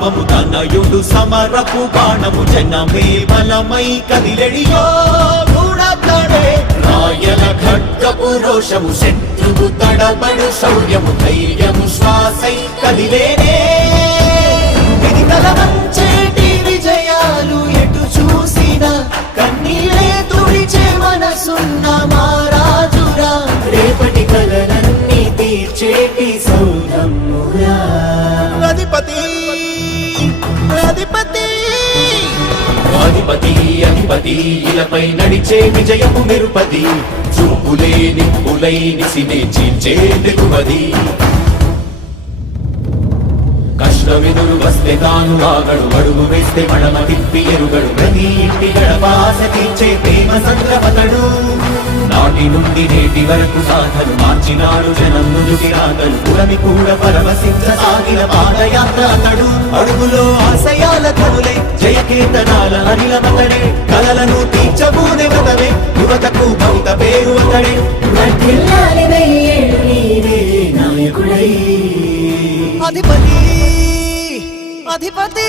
శంఖారావము తనయుడు సమరపు బాణము జనమే బలమై కదిలెడియో గుణతడే రాయల ఖడ్గపు రోషము శత్రువు తడబడు శౌర్యము ధైర్యము శ్వాసై కదిలేనే. ఇది కలవంచేటి విజయాలు ఎటు చూసినా కన్నీలే తుడిచే మనసున్న మారాజురా రేపటి కలలన్నీ తీర్చేటి సౌరమ్మురా. అధిపతి అధిపతి! అధిపతి నడిచే విజయము నిరుపది చూపులే నిప్పులై నిసినే చీల్చే తెగువది కష్టమెదురు వస్తే తాను ఆగడు అడుగు వేస్తే మడమ తిప్పి ఎరుగడు. ప్రతి ఇంటి గడపాస తీర్చే ప్రేమ సంద్రపతడు నాటి నుండి నేటి వరకు సాధను మార్చినాడు జనం నుదుటి రాగలు పురమి కూడా పరవశించ సాగిన పాదయాత్ర అతడు. అడుగులో ఆశయాల కనులై జయకీర్తనాల అనిలమతడే అధిపతి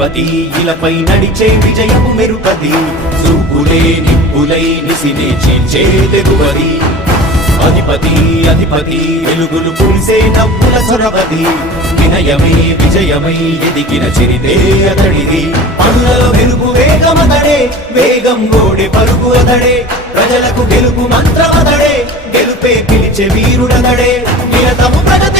అధిపతి ఇలపై నడిచే విజయము మెరుపది. చూపులే నిప్పులై నిసినే చీల్చే తెగువది. అధిపతి అధిపతి వెలుగులు పులిసే నవ్వుల చొరవది వినయమే విజయమై ఎదిగిన చిరితే అతడిది. పనులలో వెలుగు వేగమతడే వేగం ఓడే పరుగు అతడే. ప్రజలకు గెలుపు మంత్రమతడే గెలుపే పిలిచే వీరుడతడే. నిరతము ప్రగతి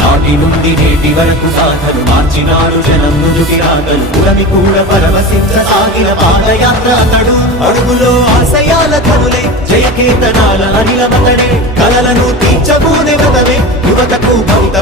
నాటి నుండి నేటి వరకు సాధను మార్చినాడు జనం ముందుకి రాగలు పురమి కూడా పరవశించ సాగిన పాదయాత్ర అతడు. అడుగులో ఆశయాల కనులే జయకేతనాల అనిలమతడే కలలను తీర్చబూనే వ్రతమే యువతకు భవిత